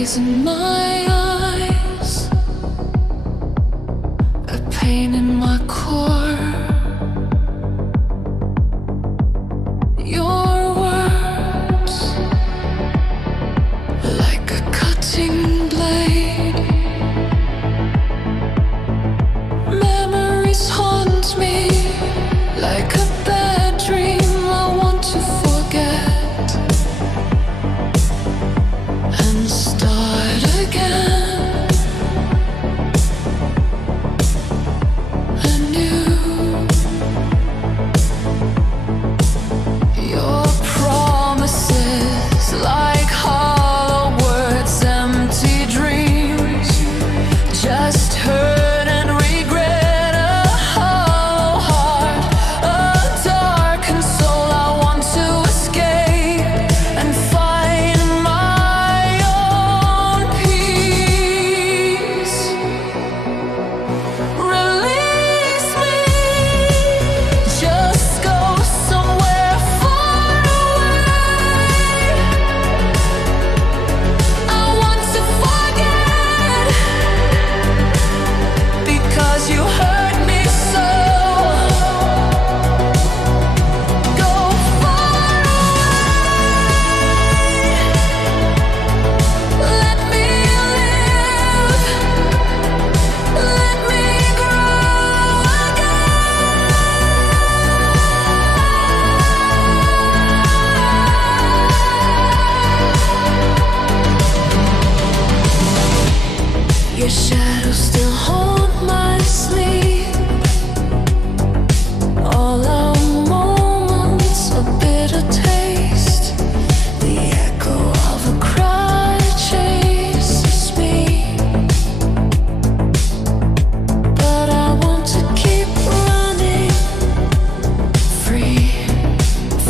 haze in my eyes, a pain in my core. Your words, like a cutting blade. Memories haunt me like a bad dream I want to forget and start again anew. Your promises, like hollow words, empty dreams, just hurt and regret. A hollow heart, a darkened soul. I want to escape and find my own peace. Release me, just go somewhere far away. I want to forget because you hurt me so. Go far away. Let me live. Let me grow again. Your shadows still haunt my sleep. All our moments, a bitter taste. The echo of a cry chases me, but I want to keep running free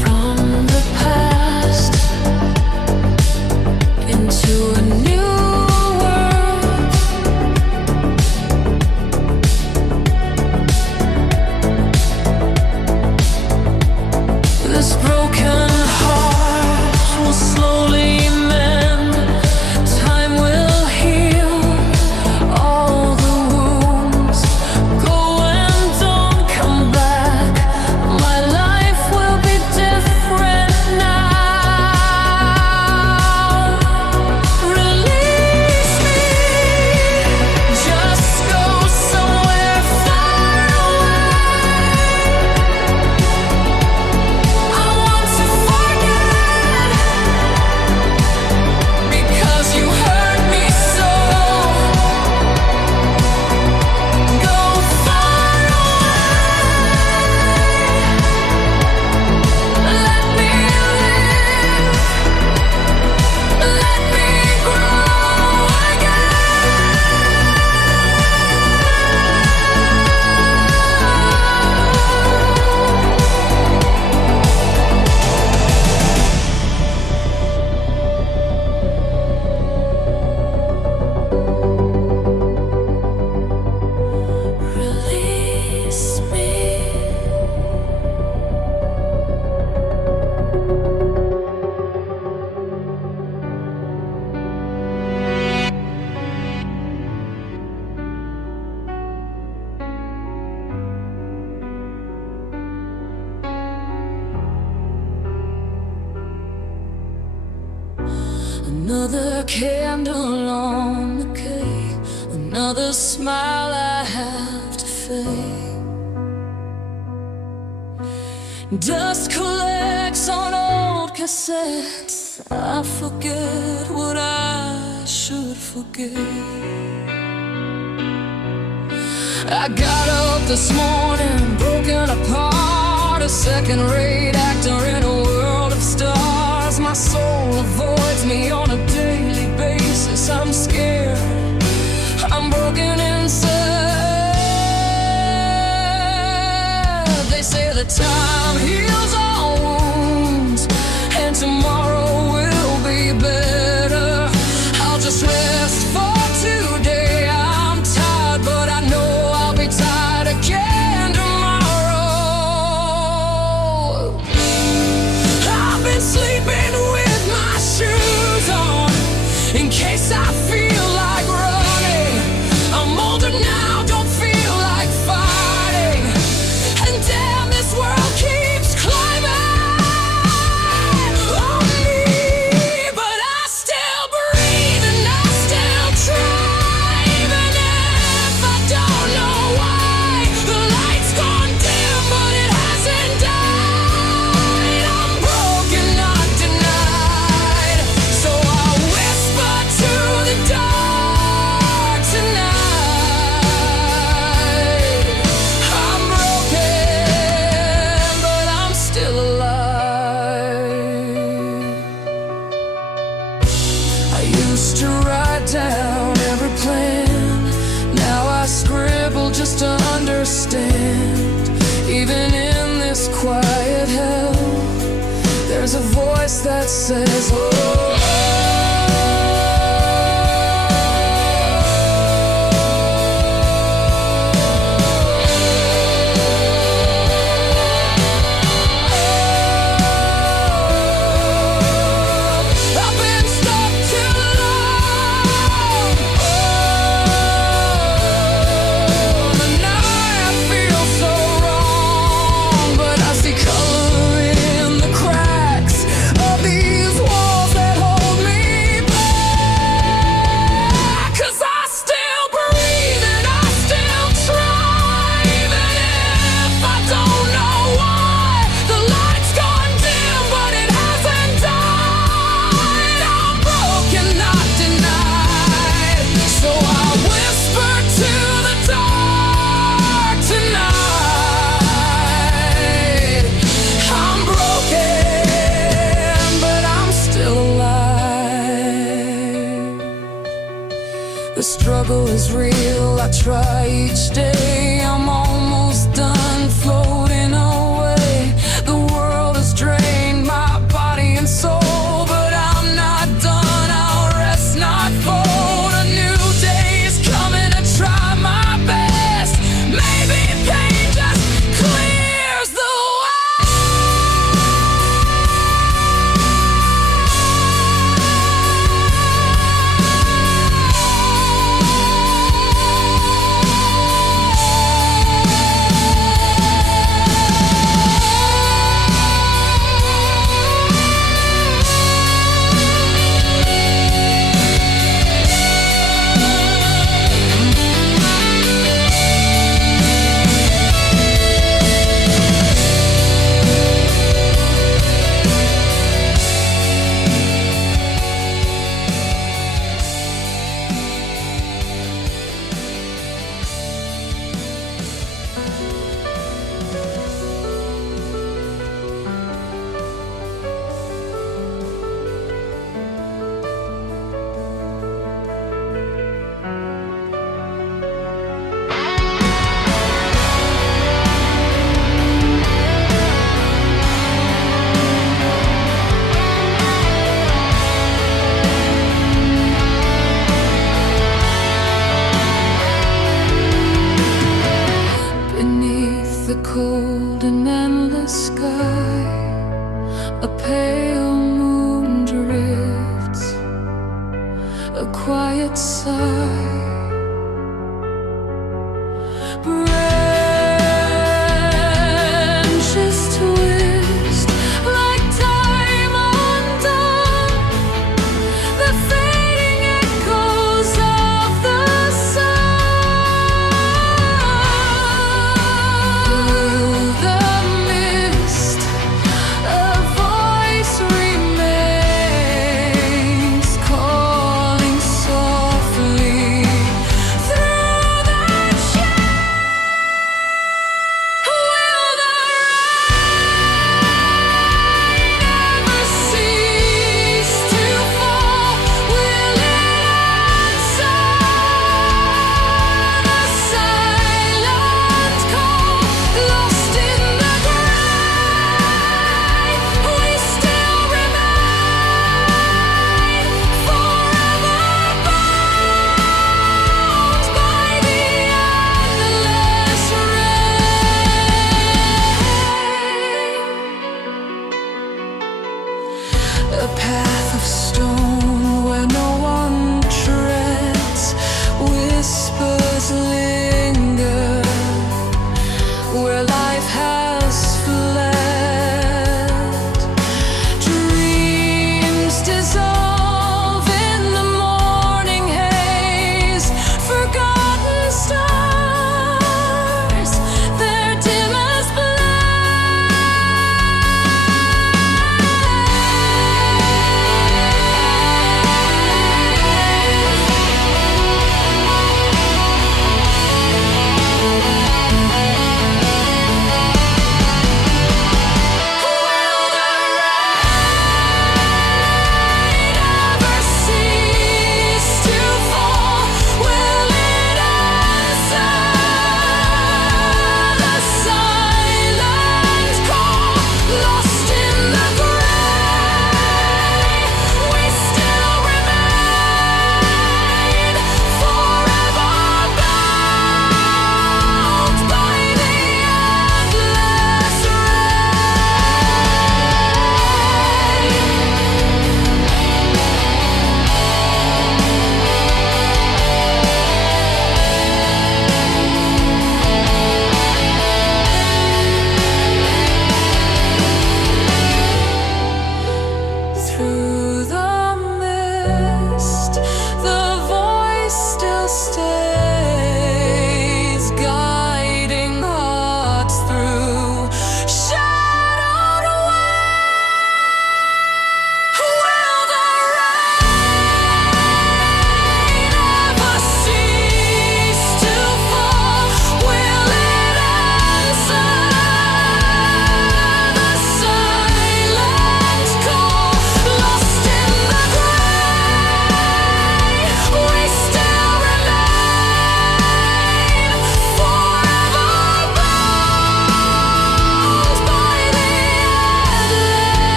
from the past into a new world. This broken heart will slowly mend. Time will heal all the wounds. Go and don't come back. My life will be different now. Release me, just go somewhere far away. I want to forget because you hurt me so. Go far away. Let me live. Let me grow Release me. Another candle on the cake, another smile I have to fake. Dust collects on old cassettes. I forget what I should forget. I got up this morning, broken apart, a second-rate actor in a world of stars. My soul avoids me on a daily basis. I'm scared, I'm broken inside. They say that time heals all wounds, and tomorrow will be better. I'll just rest for today. I'm tired, but I know I'll be tired again tomorrow. there's a voice that says, oh. The struggle is real, I try each day. I'm almost done floating away. The world has drained my body and soul, but I'm not done, I'll rest not fold. A new day is coming to try my best. Maybe pain just clears the cold and endless sky, a pale moon drifts, a quiet sigh. Branches twist like time undone, the fading echoes of the a path of stone where no one treads, whispers linger where life has fled. Dreams dissolve in the morning haze, forgotten stars, their dimmest blaze.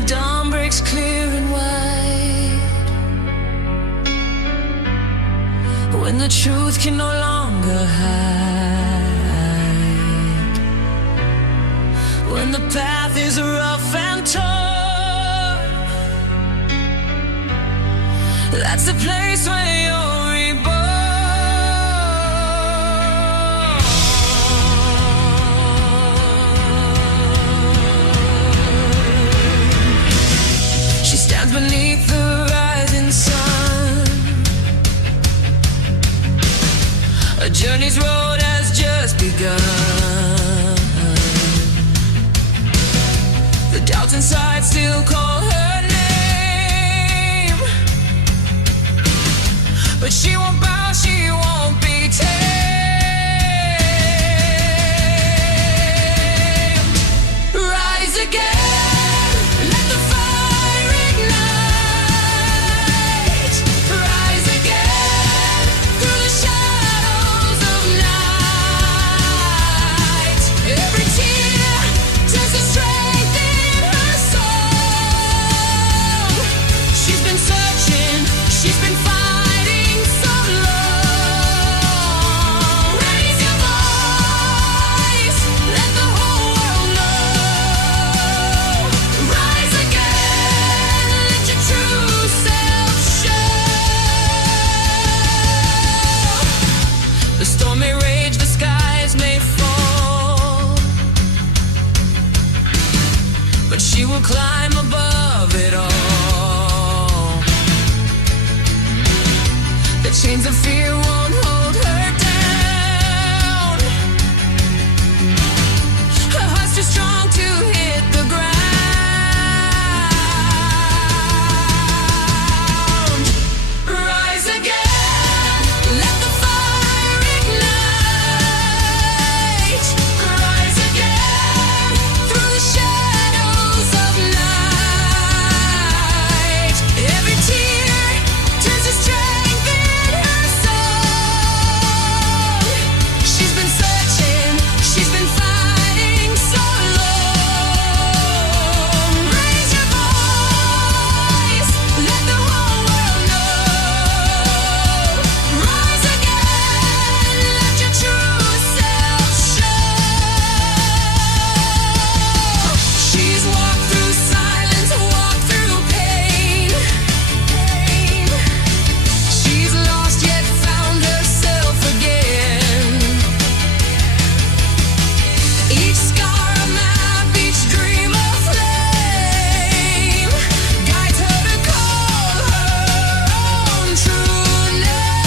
the dawn breaks clear and wide, when the truth can no longer hide, when the path is rough and torn, that's the place where you're reborn. She stands beneath the rising sun. A journey's road has just begun. The doubts inside still call her name, but she won't bow, she won't be tamed. Rise again, let the fire ignite. Rise again, through the shadows of night. Every tear turns to strength in her soul. She's been searching, she's been fighting so long. Raise your voice, let the whole world know. Rise again, let your true self show. The storm may rage, the skies may fall, but she will climb above it all. The chains of fear won't hold her down. Her heart's too strong to hit the ground. Rise again, let the fire ignite. Rise again, through the shadows of night. Every tear turns to strength in her soul. She's been searching, she's been fighting so long. Raise your voice, let the whole world know. Rise again, let your true self show. She's walked through silence, walked through pain. She's lost yet found herself again. Each scar a map, each dream a flame, guides her to call her own true name.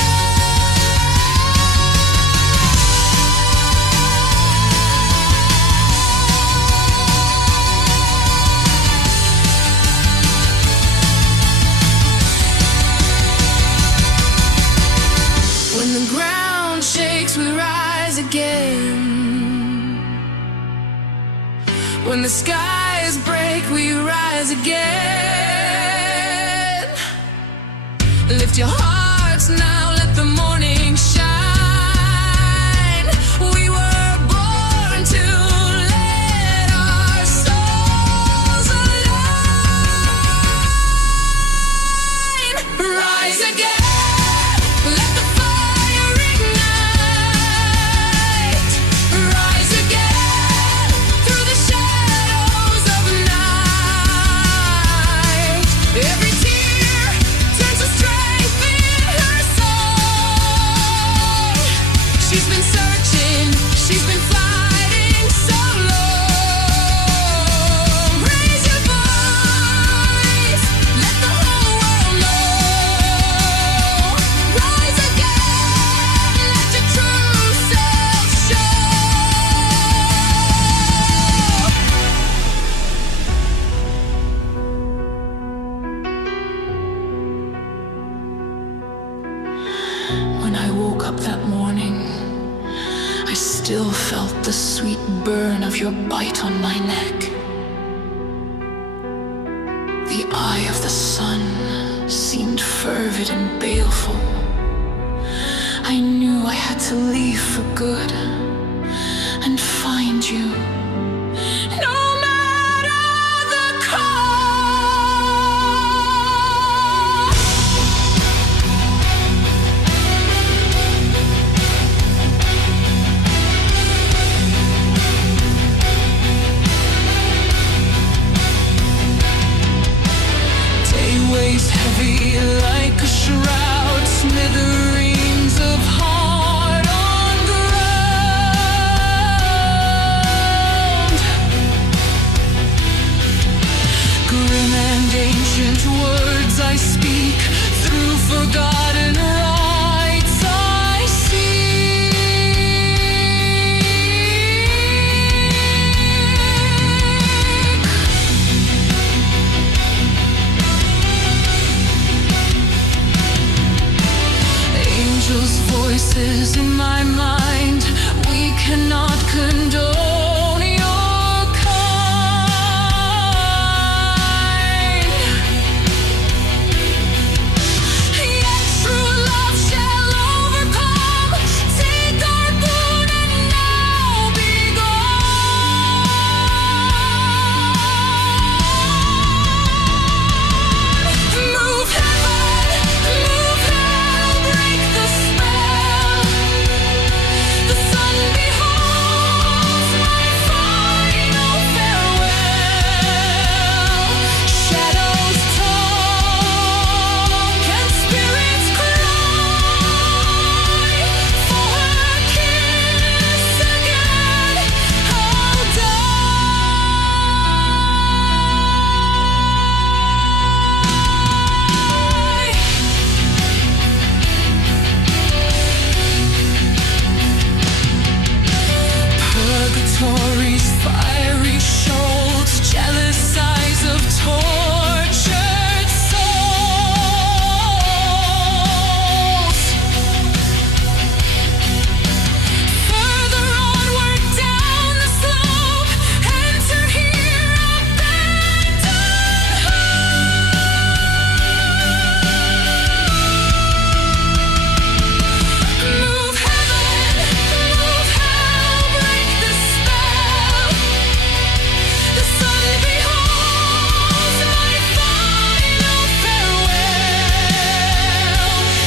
When the ground shakes, we rise again. When the skies break, we rise again. Lift your hearts now, let the morning shine. We were born to let our souls align. Rise again, let the fire ignite. Rise again, through the shadows of night. Every tear turns to strength in her soul. She's been searching, she's been fighting so long. Raise your voice, let the whole world know. Rise again, let your true self show. When I woke up that morning, I still felt the sweet burn of your bite on my neck. The eye of the sun seemed fervid and baleful. I knew I had to leave for good and find you. No matter the cost. angels' voices in my mind. We cannot condone your kind. Yet true love shall overcome. Take our boon and now be gone. Move heaven, move hell, break the spell. The sun beholds my final farewell. Shadows talk and spirits cry. For her kiss again, I'll die. Purgatory's fiery shoals, jealous eyes of tortured souls. Further onward down the slope, enter here, abandoned hope. Move heaven, move hell, break the spell. The sun beholds my final farewell.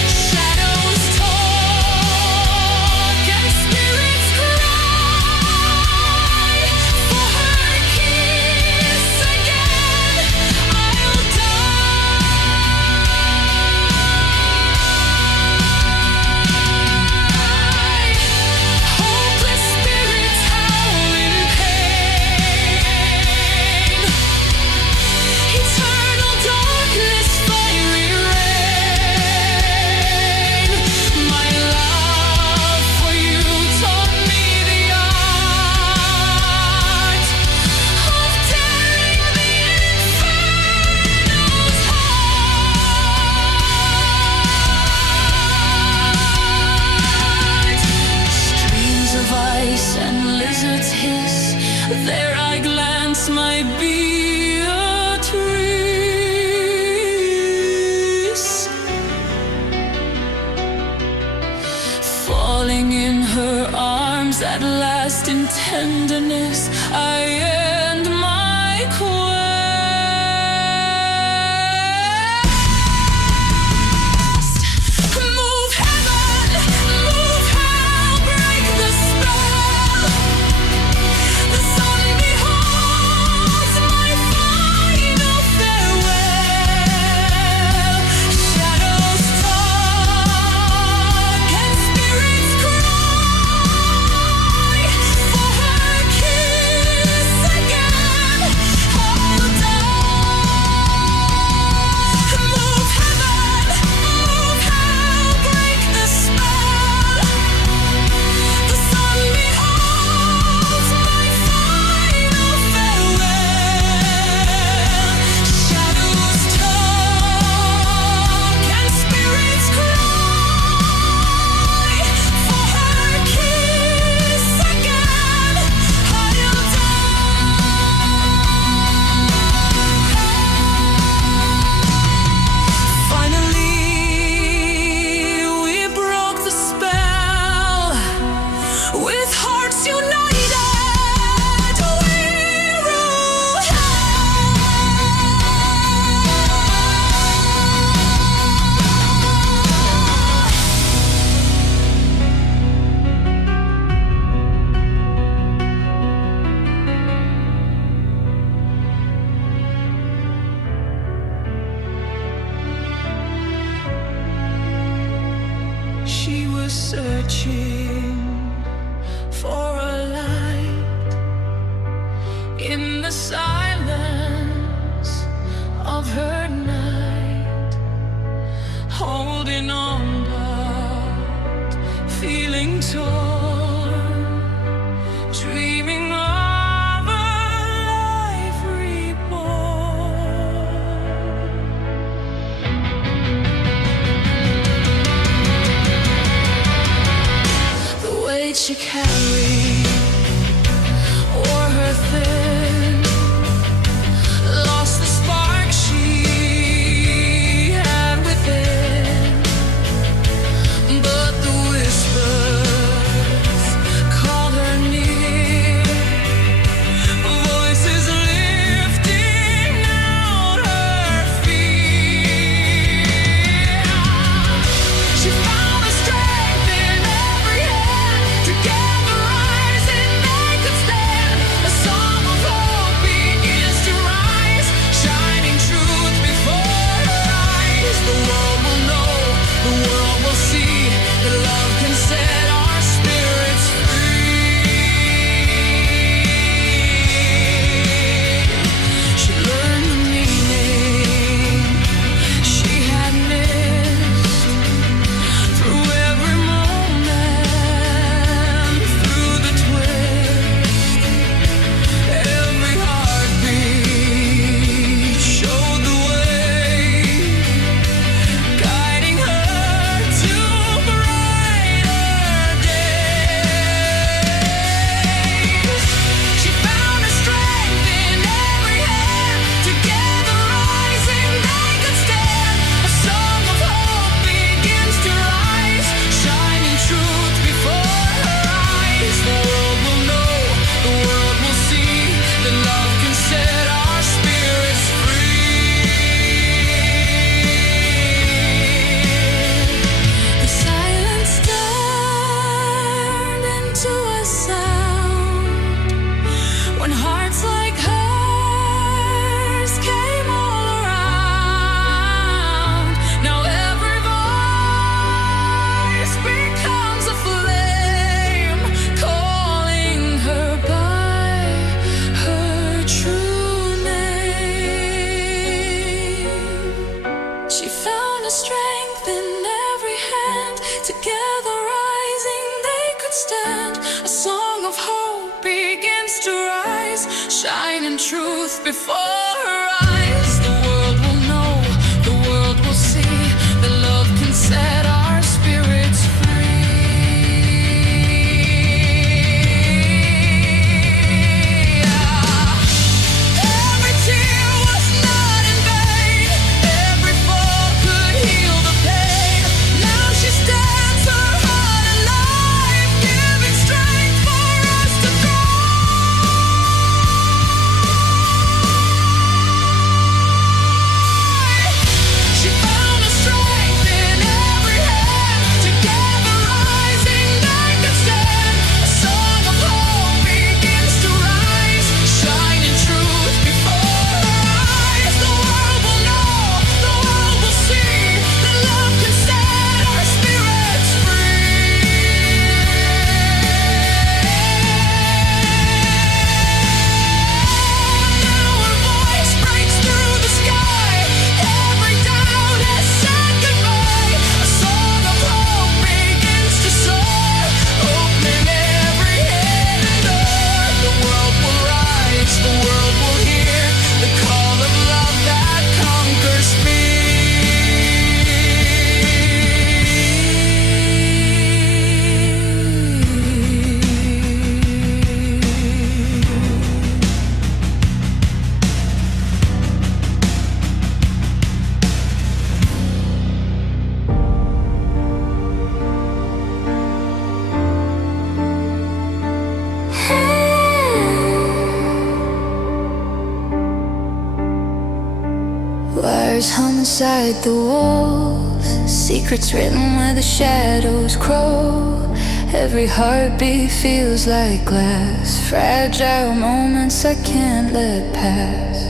Shadows talk and spirits cry. For her kiss again, I'll die. Hopeless spirits howl in pain. Eternal darkness, fiery rain. My love for you taught me the art of daring the inferno's heart. Streams of ice and lizards hiss. There I glance, my Beatrice. Falling in her arms at last in tenderness, I end my quest. Move heaven, move hell, break the spell. The sun beholds my final farewell. Shadows talk and spirits cry. For her kiss again, I'll die. Move heaven, move hell, break the spell. The sun beholds my final farewell. Shadows talk and spirits cry. For her kiss again, I'll die. Finally, we broke the spell. With hearts united, we rule She was searching for a light in the silence of her night, holding on but feeling torn, dreaming of a life reborn. found a strength in every hand. Together rising, they could stand. A song of hope begins to rise, shine in truth before her eyes. The world will know, the world will see, that love can set our spirits free. Every tear was not in vain, every fall could heal the pain. Now she stands, her heart alive, giving strength for us to She found a strength in every hand. Together rising, they could stand. A song of hope begins to rise, shine in truth before her eyes. The world will know, the world will see, that love can set our spirits free. Now her voice breaks through the sky. Every doubt has said goodbye. A song of hope begins to soar, opening every hidden door. The world will rise, the world will hear the call of love that conquers Wires hum inside the walls, secrets written where the shadows crawl. Every heartbeat feels like glass, fragile moments I can't let pass.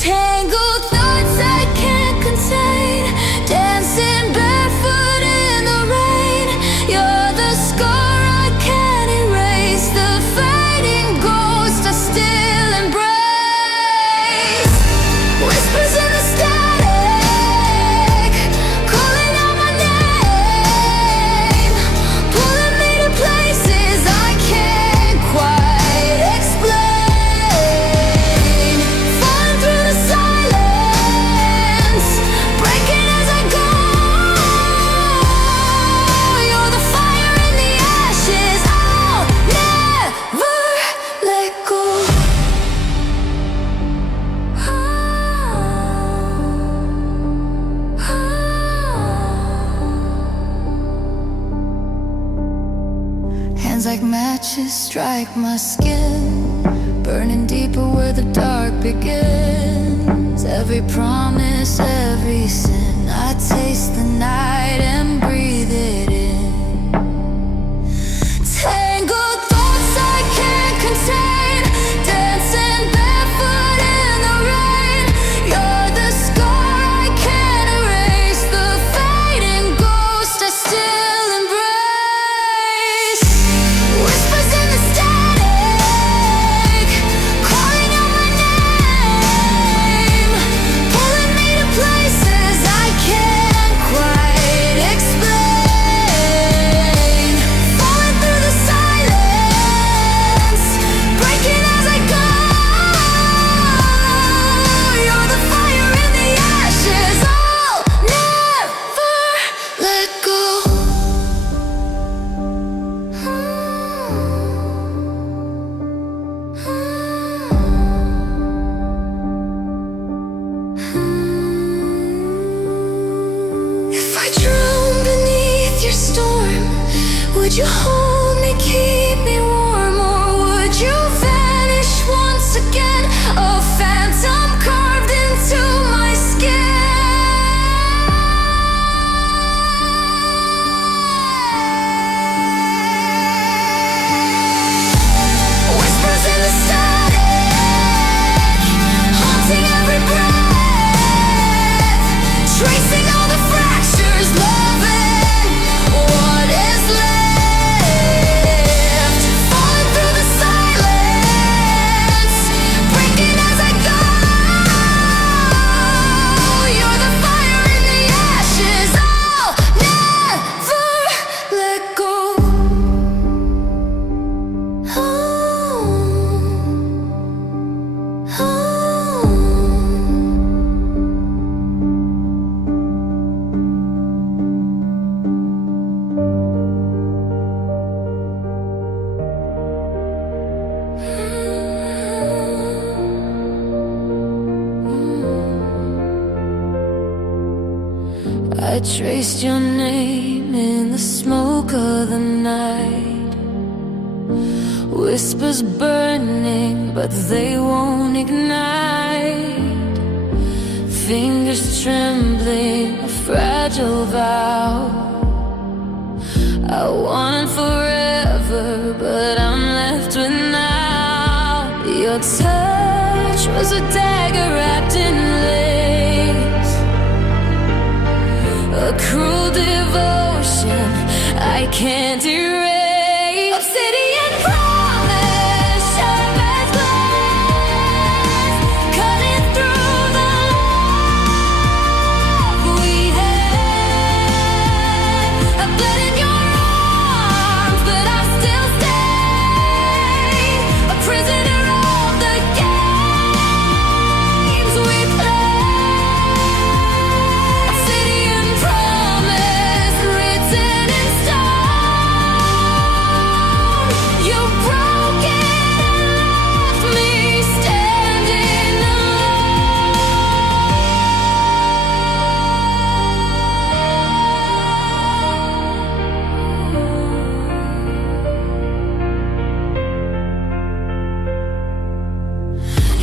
Tangled thoughts I can't contain, dancing barefoot in the rain. You're the scar I can't erase, the fading ghost I still embrace. Whispers in the static, calling out my name, pulling me to places I can't quite explain. Falling through the silence, breaking as I go. You're the fire in the ashes, I'll never let go. Hands like matches strike my skin, burning deeper where the dark begins. Every promise, every sin, I taste the night and breathe it in. Tangled thoughts I can't contain, dancing barefoot in the rain. You're the scar I can't erase, the fading ghost I still embrace. Whispers in the static, calling out my name, pulling me to places I can't quite explain. Falling through the silence, breaking as I go. You're the fire in the ashes, I'll never let go. If I drown beneath your storm, would you hold me, keep me warm, or would you vanish once again, a phantom carved into my skin? Whispers in the static, haunting every breath, tracing all the fractures, loving what is left. I traced your name in the smoke of the night. Whispers burning, but they won't ignite. Fingers trembling, a fragile vow. I wanted forever, but I'm left with now. Your touch was a dagger wrapped in lace, a cruel devotion I can't erase. Obsidian promise, sharp as glass, cutting through the love we had. I bled in your arms, but I still stay a prisoner of the games we play. Obsidian promise, written in stone. You broke it and left me standing alone.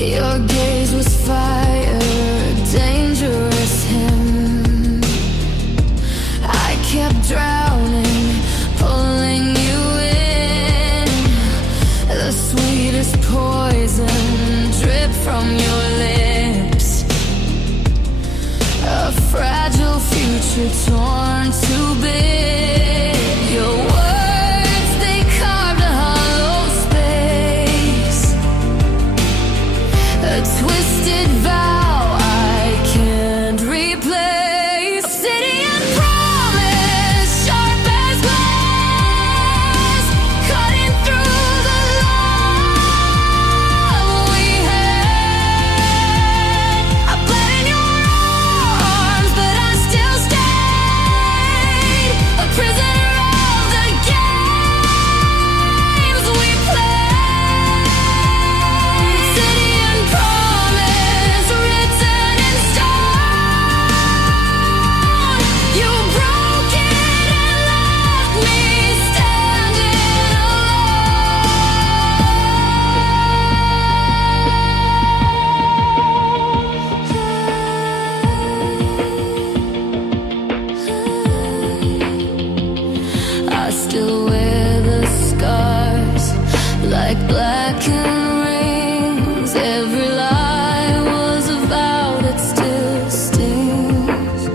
Your gaze was fire, a dangerous hymn. I kept drowning, pulling you in. The sweetest poison dripped from your lips. A fragile future torn to bits. Your words, they carved a hollow space, a twisted vow I can't replace. Obsidian promise, sharp as glass, cutting through the love we had. I bled in your arms, but I still stayed a prisoner of the games we played. Obsidian promise, written in stone. You broke it and left me standing alone. I still wear the scars like blackened rings. Every lie was a vow that still stings.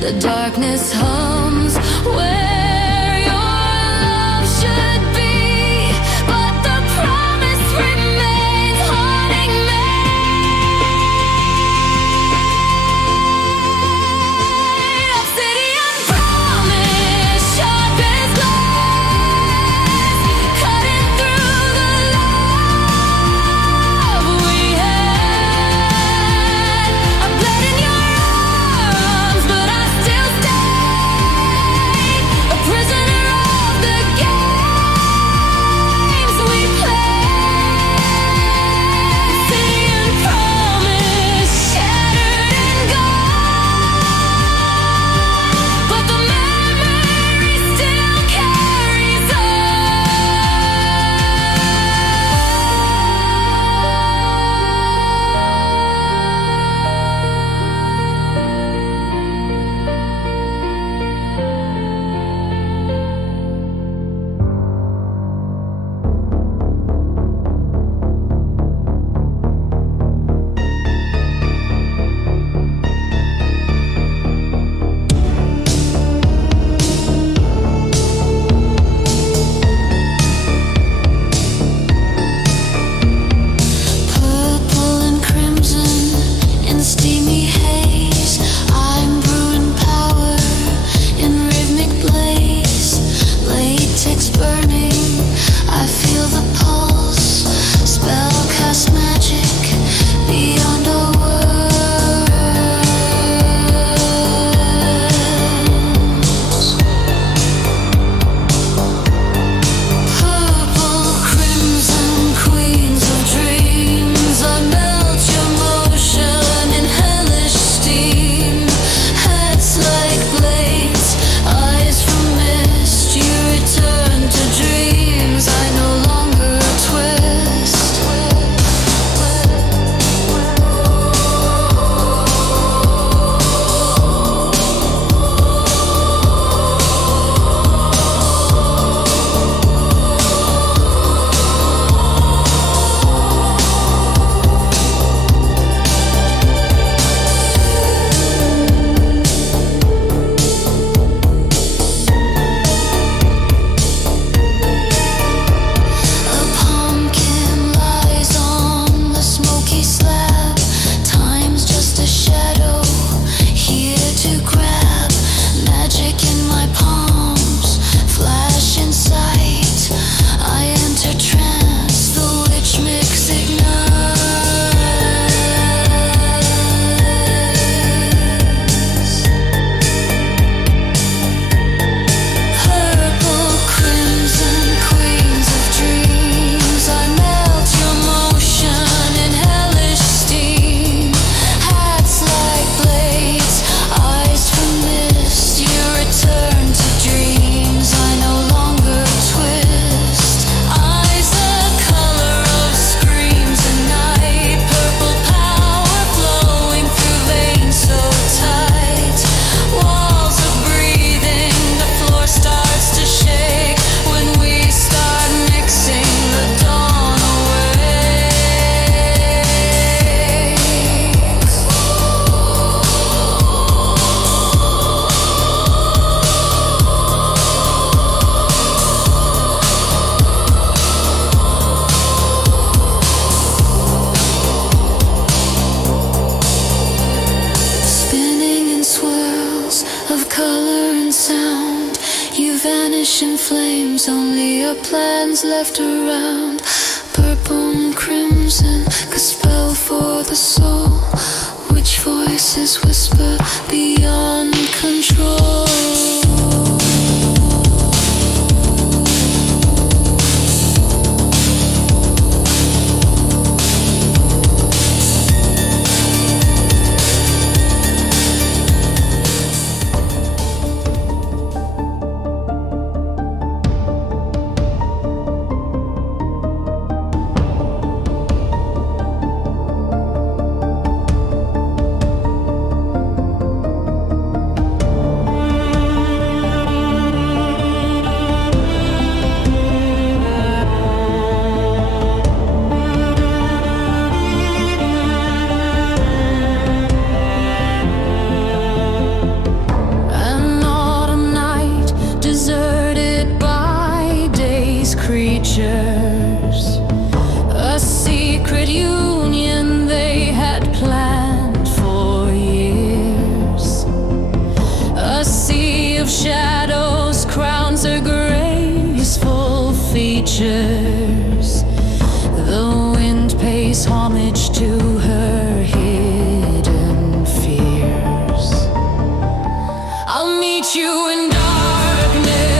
The darkness hums where your love should be, but the promise remains haunting me. Obsidian promise, sharp as glass, cutting through the love we had. I bled in your arms, but I still stay color and sound. You vanish in flames, only your plans left around. Purple and crimson, a spell for the soul. Which voices whisper beyond control? A secret union they had planned for years. A sea of shadows crowns her graceful features. The wind pays homage to her hidden fears. I'll meet you in darkness.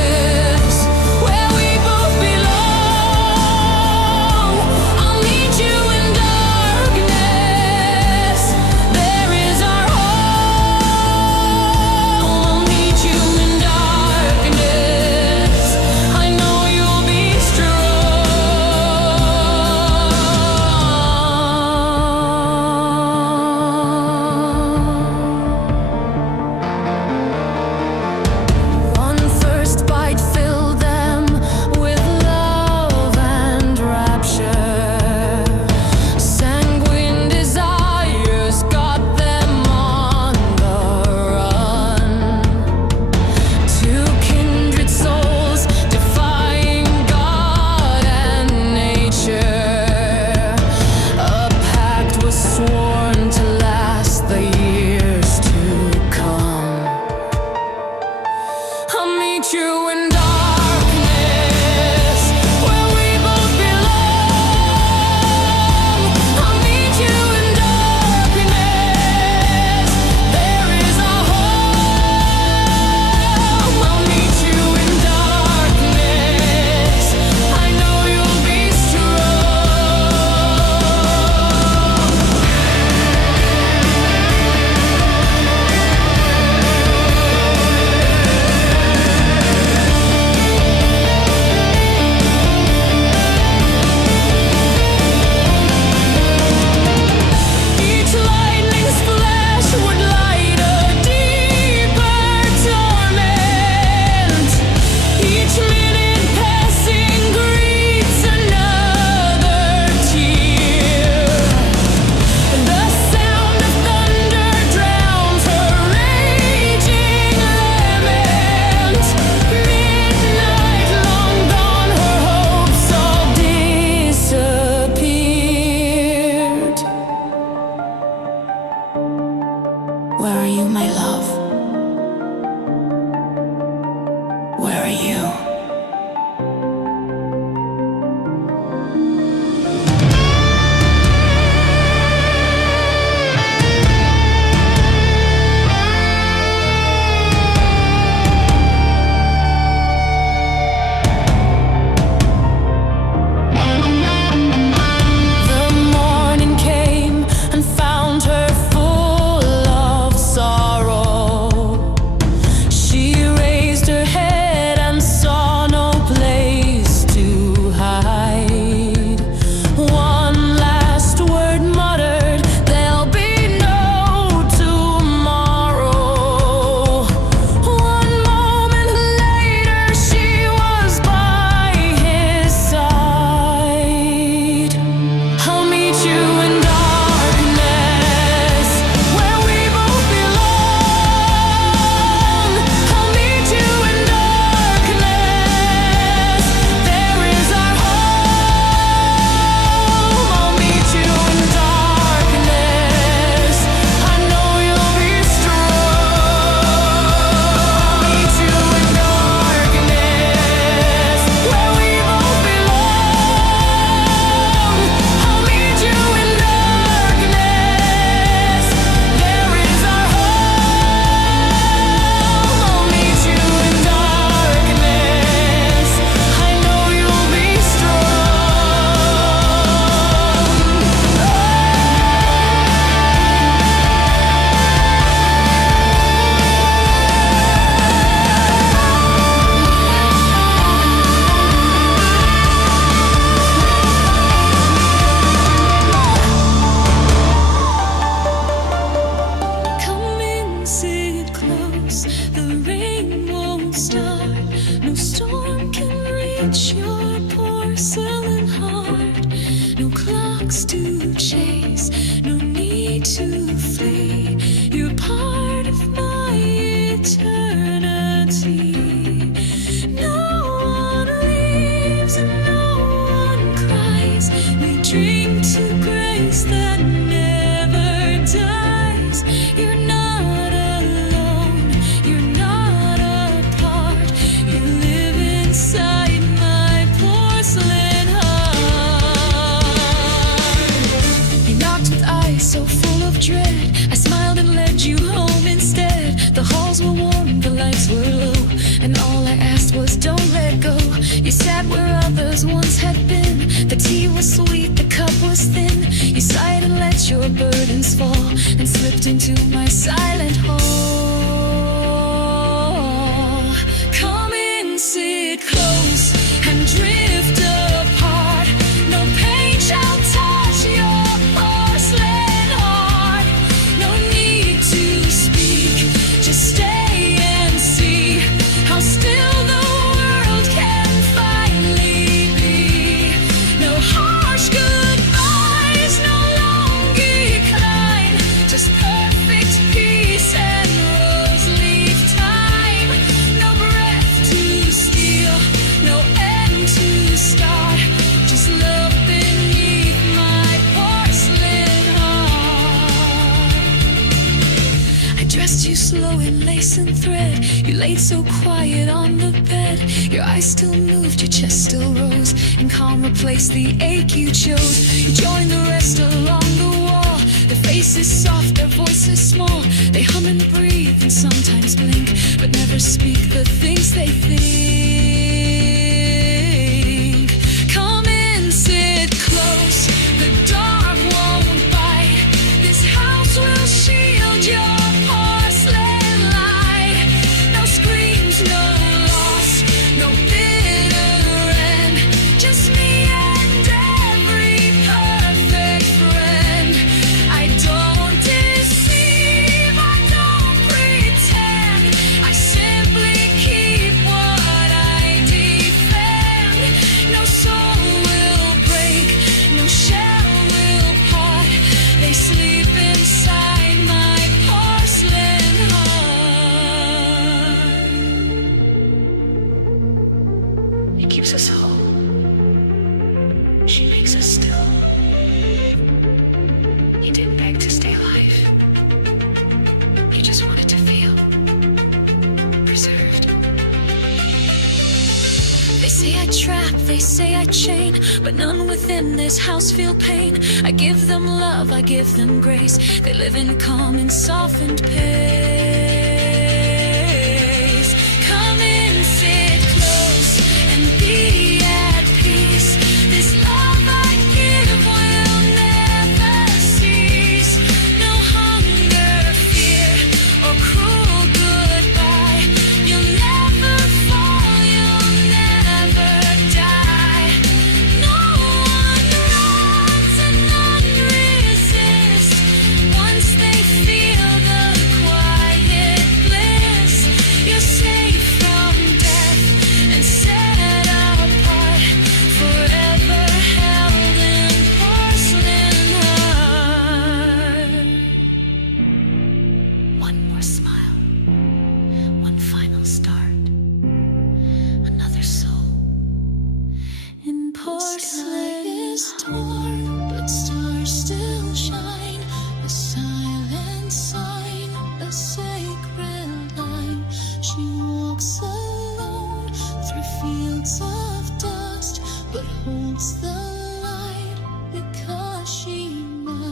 close, the rain won't start. No storm can reach your porcelain heart. No clocks to chase, no need to flee. You're part of my eternity. No one leaves and no one cries. We dream to grace that never dies. You're not alone, you're not apart. You live inside my porcelain heart. You knocked with eyes so full of dread. I smiled and led you home instead. The halls were warm, the lights were low, and all I asked was don't let go. You sat where others once had been. The tea was sweet, the cup was thin. You sighed and let your burdens fall, and slipped into my silent hall. Come in, sit close, and drift apart. No pain shall touch your porcelain heart. No need to speak, just stay and see how still the world can finally be. No harsh goodbyes, no long decline, just perfect peace and rose leaf time. No breath to steal, no end to start, just love beneath my porcelain heart. I dressed you slow in lace and thread. You laid so quiet on the bed. Your eyes still moved, your chest still rose, and calm replaced the ache you chose. You joined the rest along the wall. Their faces soft, their voices small. They hum and breathe and sometimes blink, but never speak the things they think. Come in, sit close, the dark won't bite. This house will shield your porcelain light. No screams, no loss, no bitter end. Just me and every perfect friend. I don't deceive, I don't pretend. I simply keep what I defend. No soul will break, no shell will part. They sleep inside my porcelain heart. It keeps us whole. She makes us still. You didn't beg to stay alive. You just wanted to feel preserved. They say I trap, they say I chain, but none within this house feel pain. I give them love, I give them grace. They live in calm and softened pace. Come in, sit close, and be at peace. This love I give will never cease. No hunger, fear, or cruel goodbye. You'll never fall, you'll never die. No one runs and none resist. Once they feel the quiet bliss, you're safe from death and set apart, forever held in porcelain heart. One more smile, one final start, another soul in porcelain is torn, but stars still shine. A silent sign, a sacred line. She walks alone through fields of dust, but holds the light because she must.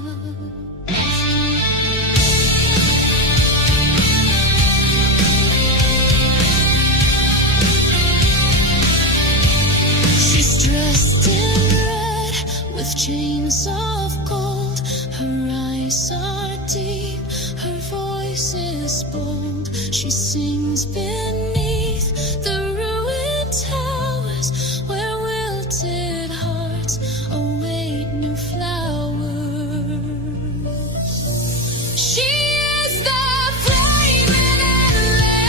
She's dressed in red with chains of gold. Her eyes are deep, her voice is bold. She sings beneath the ruined towers where wilted hearts await new flowers. She is the flame in endless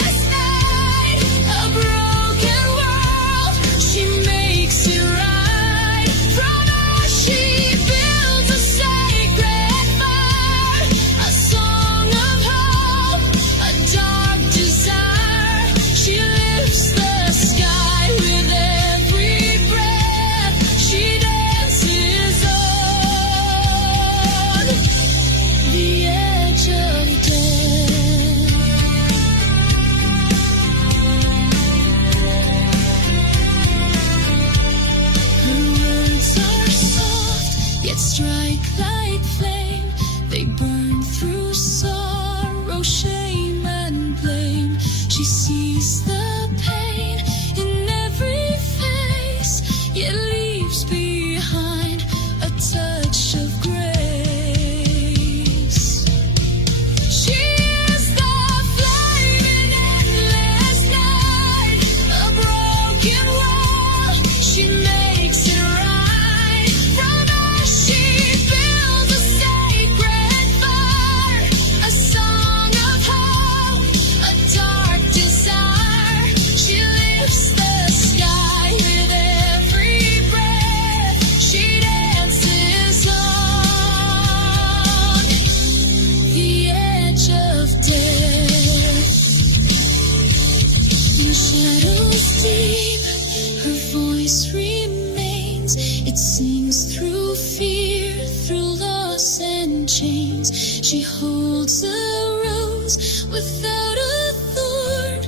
She sees the pain in every face, yet leaves behind a touch of grace. She is the flame in endless night, a broken wall, she makes it right. From us she builds a sacred fire, a song of hope, a dark desire. She lifts the sky with every breath she dances on the edge of death. In shadows deep, her voice remains. It sings through fear, through loss and chains. She holds a rose without a thorn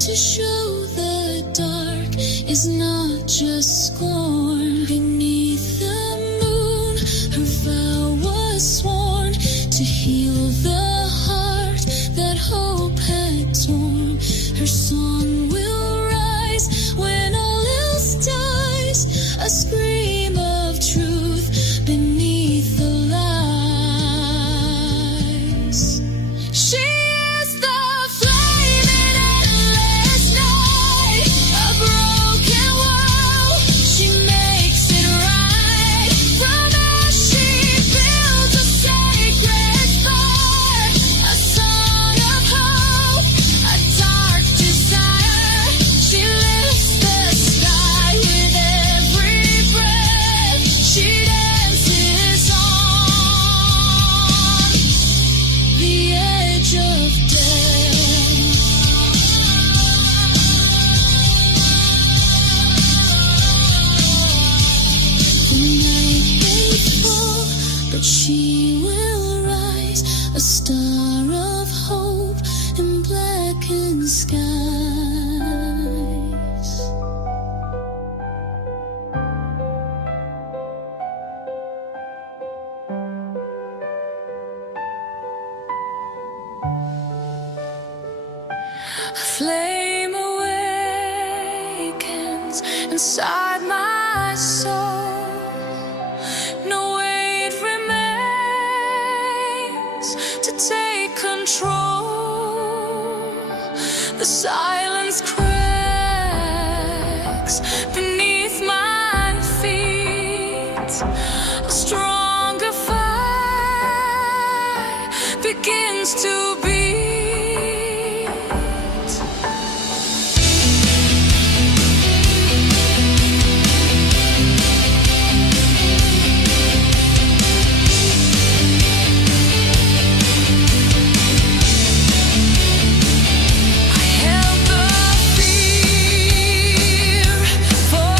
to show the dark is not just scorn. Beneath the moon, her vow was sworn to heal the heart that hope had torn. Her song will rise when all else dies, a scream of truth beneath the lies. She is the flame in endless night, a broken world, she makes it right. From us she builds a sacred fire, a song of hope, a dark desire. She lifts the sky with every breath she dances on the edge of death. The night may fall, but she will rise, a star of hope in blackened skies. A flame awakens inside my soul. No weight remains to take control. The silence cracks beneath my feet. A stronger fire begins to beat. I held the fear for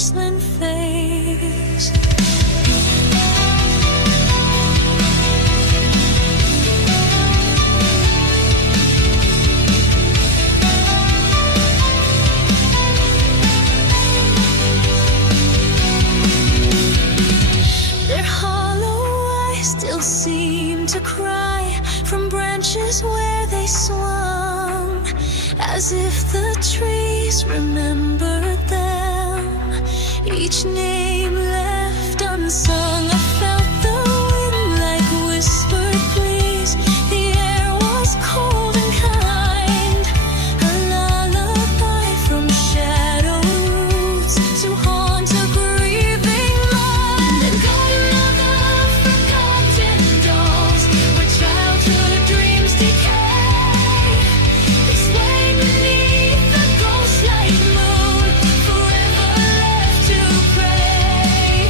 porcelain face. Their hollow eyes still seem to cry from branches where they swung, as if the trees remembered them, each name left unsung. I felt the wind like whispered please. The air was cold and kind, a lullaby from shadow roots to haunt a grieving mind. And gone are the forgotten dolls where childhood dreams decay. They sway beneath the ghostlight moon, forever left to pray.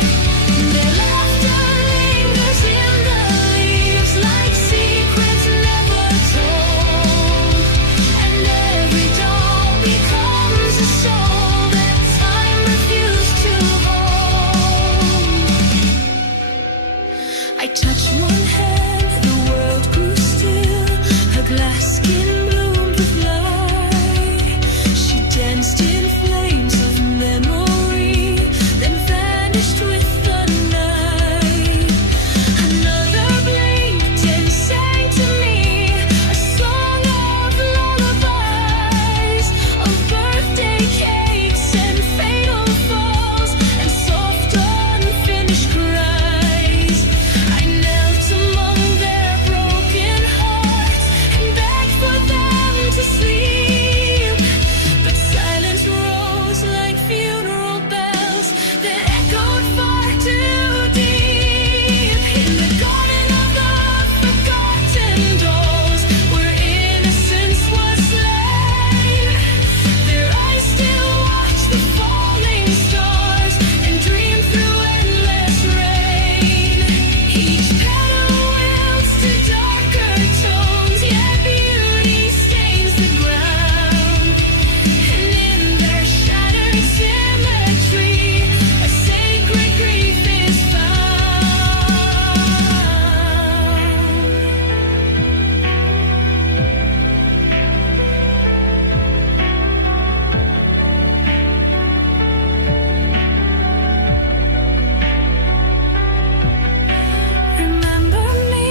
Their laughter lingers in the leaves like secrets never told, and every doll becomes a soul that time refused to hold. I touched one hand, the world grew still, her glass skin bloomed with light. She danced in flames of memory, then vanished with the night. Another blinked and sang to me a song of lullabies, of birthday cakes and fatal falls and soft unfinished cries. I knelt among their broken hearts and begged for them to sleep, but silence rose like funeral bells that echoed far too deep. In the garden of the forgotten dolls, where innocence was slain, their eyes still watch the falling stars and dream through endless rain. Each petal wilts to darker tones, yet beauty stains the ground. And in their shattered symmetry, a sacred grief is found. Remember me,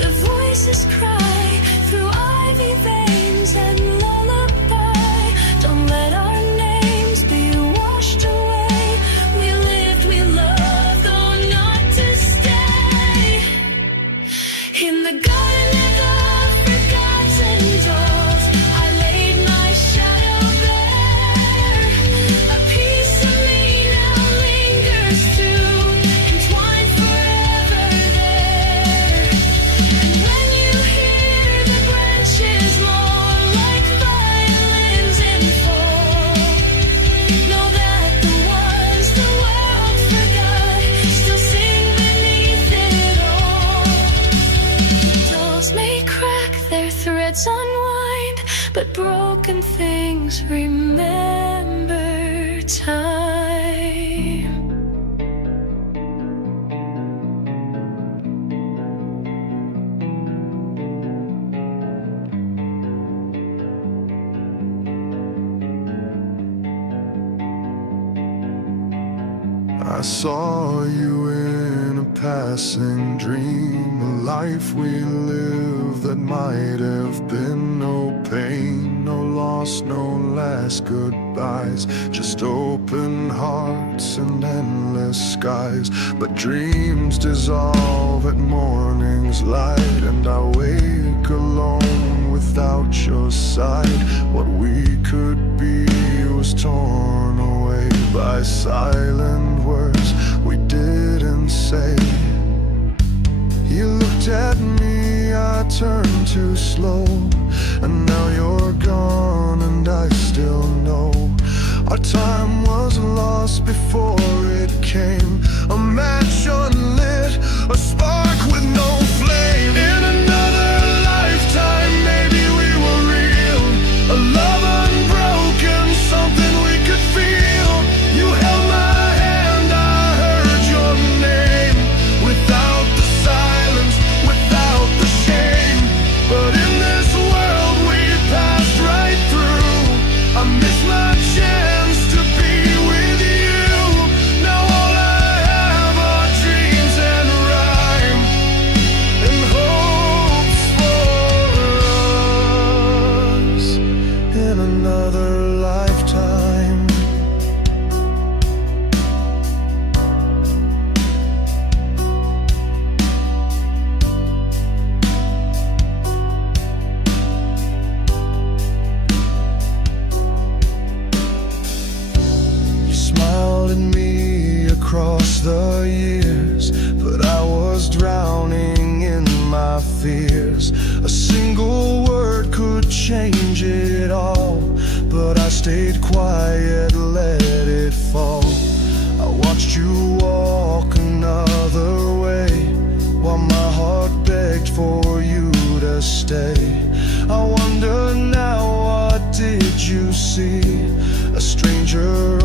the voices cry through ivy veins and lullaby. Don't let our names be washed away. We lived, we loved, though not to stay. In the garden of the forgotten dolls, I laid my shadow bare. A piece of me now lingers too, entwined forever there. And when you hear the branches moan like violins in fall, know that the ones the world forgot still sing beneath it all. Dolls may crack, their threads unwind, but broken things remember time. I saw you in a passing dream, a life we lived that might have been no pain, no loss, no last goodbyes, just open hearts and endless skies. But dreams dissolve at morning's light, and I wake alone without your side. What we could be was torn away by silent words we didn't say. You looked at me, I turned too slow, and now you're gone and I still know our time was lost before it came. A match unlit, a spark with no flame. In another lifetime, maybe we were real, a love unbroken, something we could feel. You held my the years, but I was drowning in my fears. A single word could change it all, but I stayed quiet, let it fall. I watched you walk another way, while my heart begged for you to stay. I wonder now, what did you see? A stranger